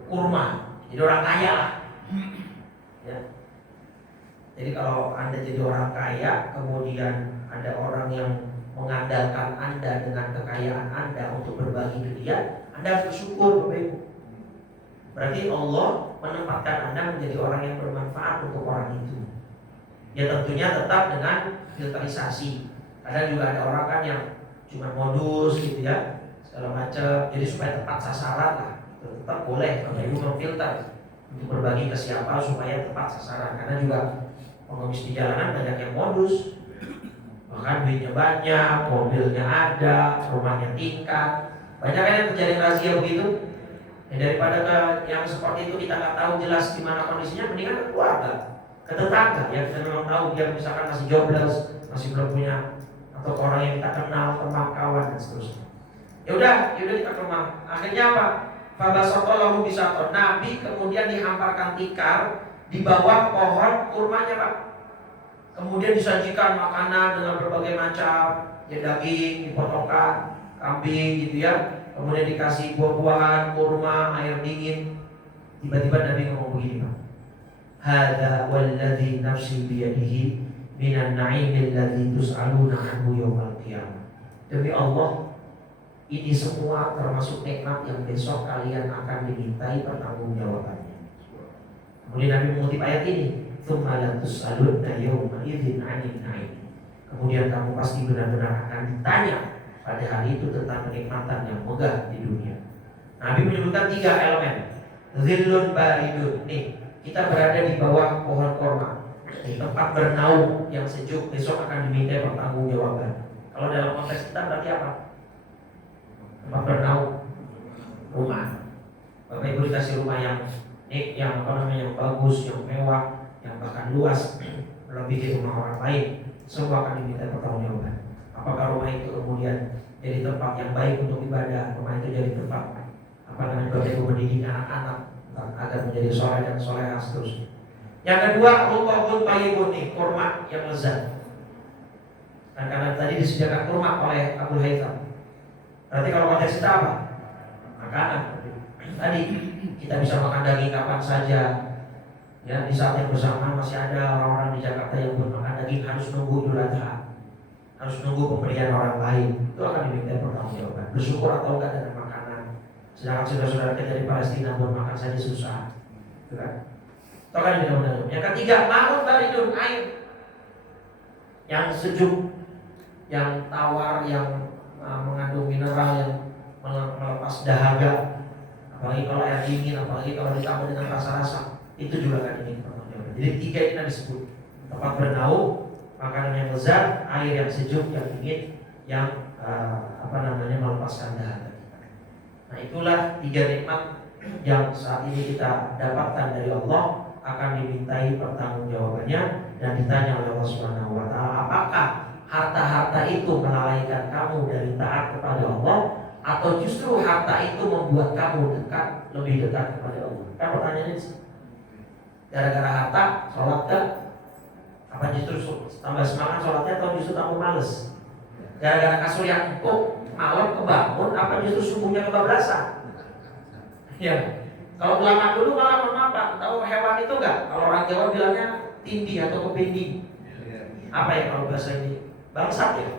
kurma. Jadi orang kaya lah. Ya. Jadi kalau Anda jadi orang kaya, kemudian ada orang yang mengandalkan Anda dengan kekayaan Anda untuk berbagi ke dia, Anda harus bersyukur Bapak Ibu. Berarti Allah menempatkan Anda menjadi orang yang bermanfaat untuk orang itu. Ya tentunya tetap dengan filterisasi. Kadang juga ada orang kan yang cuma modus gitu ya, segala macam. Jadi supaya tepat sasaran lah, tetap boleh Bapak Ibu memfilter untuk berbagi ke siapa supaya tepat sasaran. Karena juga pengemis di jalanan banyak yang modus. Bahkan duitnya banyak, mobilnya ada, rumahnya tingkat. Banyak kan yang terjadi razia begitu. Ya, daripada yang seperti itu kita nggak tahu jelas di mana kondisinya, mendingan ke keluarga, ke tetangga yang kita memang tahu dia misalkan masih jobless, masih belum punya, atau orang yang kita kenal, teman, kawan dan seterusnya. Ya udah kita ke rumah. Akhirnya apa? Fabasotolahu bisaton. Nabi kemudian dihamparkan tikar di bawah pohon kurmanya Pak. Kemudian disajikan makanan dengan berbagai macam, ya daging dipotongkan, kambing gitu ya. Kemudian dikasih buah-buahan, kurma, air dingin. Tiba-tiba Nabi ngomong begini Pak. Hadza walladzi nafsi biyadihi minan na'imil ladzi tus'aluna anhu yaumil qiyamah. Demi Allah, ini semua termasuk nikmat yang besok kalian akan dimintai pertanggungjawabannya. Kemudian Nabi mengutip ayat ini. Kemudian kamu pasti benar-benar akan ditanya pada hari itu tentang kenikmatan yang megah di dunia. Nabi menyebutkan 3 elemen. Zillun baridun. Nih, kita berada di bawah pohon korma, di tempat bernaung yang sejuk, besok akan diminta pertanggungjawaban. Kalau dalam konteks kita berarti apa? Tempat bernaung, rumah. Bapak Ibu dikasih rumah yang yang bagus, yang mewah, yang bahkan luas, melebihi rumah orang lain, semua akan diminta pertanggungjawaban. Apakah rumah itu kemudian jadi tempat yang baik untuk ibadah, rumah itu jadi tempat Bapak Ibu mendidik anak-anak agar menjadi soleh dan solehah seterusnya. Yang kedua, rutbun thayyibun, kurma yang lezat. Dan karena tadi disediakan kurma oleh Abu Haytham, berarti kalau konteks kita apa? Makanan. Tadi kita bisa makan daging kapan saja. Ya, di saat yang bersamaan masih ada orang-orang di Jakarta yang belum makan daging, harus nunggu Idul Adha, harus nunggu pemberian orang lain. Itu akan diminta pertanggungjawaban. Bersyukur atau enggak dengan makanan. Sedangkan saudara-saudara kita di Palestina belum makan saja susah. Itu kan? Itu akan diminta pertanggungjawaban. Yang ketiga, ma'un baridun, air yang sejuk, yang tawar, yang mengandung mineral, yang melepas dahaga. Apalagi kalau air dingin, apalagi kalau ditambah dengan rasa-rasa, itu juga akan diminta pertanggungjawaban. Jadi tiga ini disebut: tempat bernaung, makanan yang lezat, air yang sejuk, yang dingin, yang melepaskan dahaga. Nah, itulah tiga nikmat yang saat ini kita dapatkan dari Allah, akan dimintai pertanggungjawabannya dan ditanya oleh Allah Subhanahu wa taala, apakah harta-harta itu melalaikan kamu dari taat kepada Allah, atau justru harta itu membuat kamu lebih dekat kepada Allah? Kan pertanyaannya gara-gara harta sholat kan? Apa justru tambah semangat sholatnya, atau justru tambah males? Gara-gara kasur yang empuk malam kebangun, apa justru subuhnya kebablasan? Ya, kalau ulama dulu malah apa? Tahu hewan itu enggak? Kalau orang Jawa bilangnya tindi atau kepinding. Apa ya kalau bahasa ini? Bangsat ya?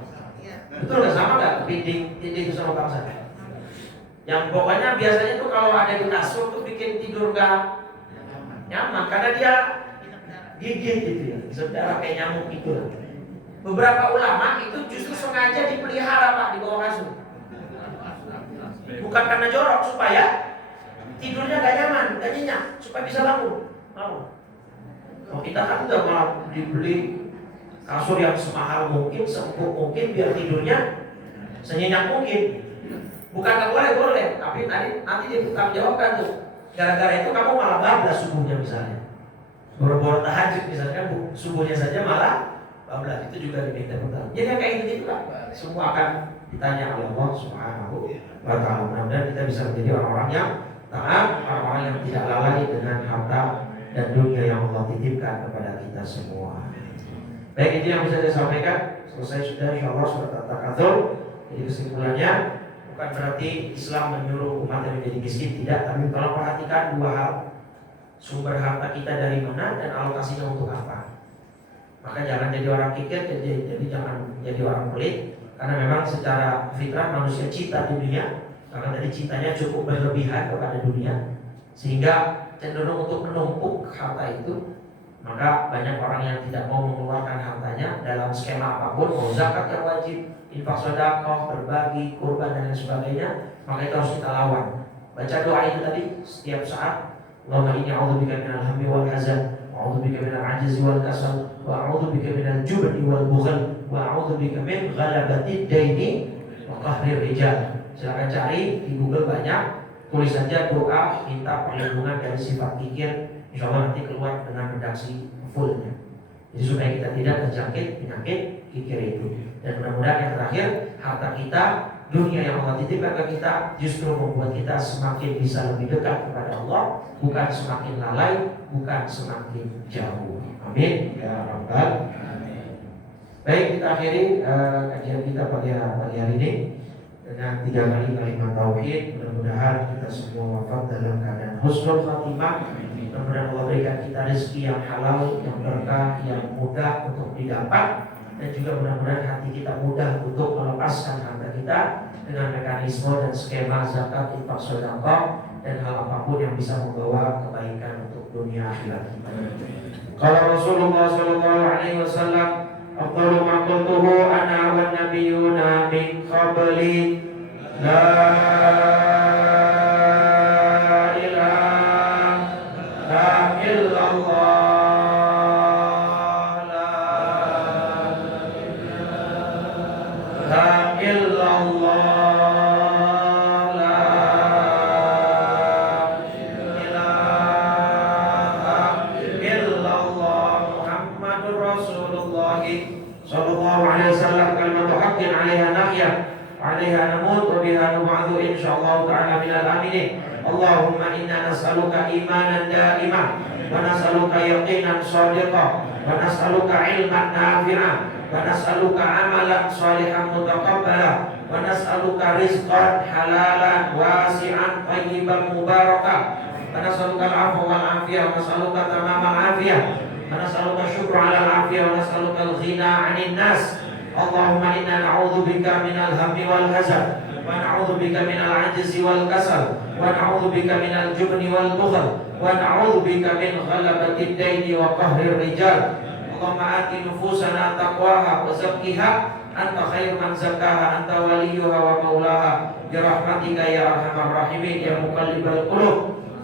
Betul nggak, sama nggak tindi itu sama bangsat? Yang pokoknya biasanya tuh kalau ada di kasur tuh bikin tidur nggak nyaman karena dia gigit gitu ya, saudara, kayak nyamuk gitu lah. Beberapa ulama itu justru sengaja dipelihara Pak di bawah kasur. Bukan karena jorok, supaya tidurnya gak nyaman, gak nyenyak, supaya bisa bangun. Mau? Kalau kita kan udah malah dibeli kasur yang semahal mungkin, seempuk mungkin, biar tidurnya senyenyak mungkin. Bukan gak boleh, boleh, tapi nanti dipertanggungjawabkan tuh. Gara-gara itu kamu malah bablas subuhnya misalnya. Boro-boro tahajud misalnya, subuhnya saja malah bablas, itu juga diminta pertanggung. Jadi kayak gitu lah. Semua akan ditanya oleh Allah Subhanahu wa taala. Mudah-mudahan kita bisa menjadi orang-orang yang taat, orang-orang yang tidak lalai dengan harta dan dunia yang Allah titipkan kepada kita semua. Baik, itu yang bisa saya sampaikan. Selesai sudah, insyaallah surat At-Takatsur. Jadi kesimpulannya, bukan berarti Islam menyuruh umat yang menjadi miskin, tidak. Tapi kalau perhatikan dua hal: sumber harta kita dari mana dan alokasinya untuk apa. Maka jangan jadi orang kikir, jadi jangan jadi orang pelit. Karena memang secara fitrah manusia cinta dunia, karena tadi cintanya cukup berlebihan kepada dunia, sehingga cenderung untuk menumpuk harta itu. Maka banyak orang yang tidak mau mengeluarkan hartanya dalam skema apapun, mau zakat yang wajib, infak sedekah, berbagi, kurban dan lain sebagainya. Maka itu harus kita lawan. Baca doa itu tadi setiap saat. Allahumma inni a'udzubika minal hammi wal hazan, wa'udzubika minal ajzi wal kasal, wa'udzubika minal jubni wal bukhl, wa'udzubika min ghalabatid daini wa qahrir rijal. Silakan cari di Google, banyak. Tulis saja doa minta perlindungan dari sifat kikir. Insyaallah nanti keluar dengan redaksi fullnya. Jadi supaya kita tidak terjangkit penyakit kikir itu. Dan mudah-mudahan yang terakhir, harta kita, dunia yang Allah titipkan ke kita, justru membuat kita semakin bisa lebih dekat kepada Allah, bukan semakin lalai, bukan semakin jauh. Amin ya rabbal alamin. Baik, kita akhiri kajian kita pagi hari ini dengan 3 kali kalimat tauhid. Mudah-mudahan kita semua wafat dalam keadaan husnul khatimah. Mudah-mudahan Allah berikan kita rezeki yang halal, yang berkah, yang mudah untuk didapat, dan juga mudah-mudahan hati kita mudah untuk melepaskan harta kita dengan mekanisme dan skema zakat, infak, sedekah, dan hal apapun yang bisa membawa kebaikan untuk dunia akhirat kita. Kalau Rasulullah sallallahu alaihi wasallam, afdalu ma qultuhu ana wan nabiyyuna min qabli la ilaha illallah الله صلى الله عليه وسلم كلمة حق عليها نحيا وعليها نموت وبها نبعث إن شاء الله تعالى من الآمنين. اللهم إنا نسألك إيمانا دائما ونسألك يقينا صادقا ونسألك علما نافعا ونسألك عملا صالحا متقبلا ونسألك رزقا حلالا واسعا طيبا مباركا ونسألك العفو والعافية ونسألك تمام العافية ونسألك الشكر على العافية ونسألك الغنى عن الناس. اللهم إنا نعوذ بك من الهم والحزن ونعوذ بك من العجز والكسل ونعوذ بك من الجبن والبخل ونعوذ بك من غلبة الدين وقهر الرجال. اللهم آت نفوسنا تقواها وزكها أنت خير من زكاها أنت وليها ومولاها برحمتك يا أرحم الراحمين يا مقلب القلوب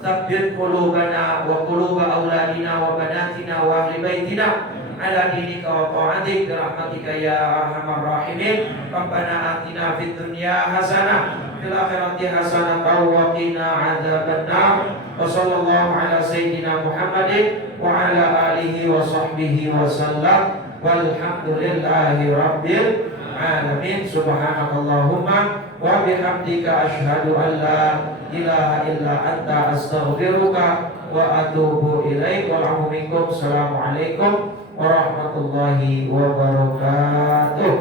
ثبت قلوبنا وقلوب أولادنا وبناتنا وأهل بيتنا على دينك وطاعتك برحمتك يا أرحم الراحمين. ربنا آتنا في الدنيا حسنة في الآخرة حسنة وقنا عذاب النار. وصلى الله على سيدنا محمد وعلى آله وصحبه وسلم والحمد لله رب العالمين. سبحانك اللهم وبحمدك أشهد أن لا إله إلا أنت أستغفرك وأتوب إليك. والعفو منكم. السلام عليكم warahmatullahi wabarakatuh.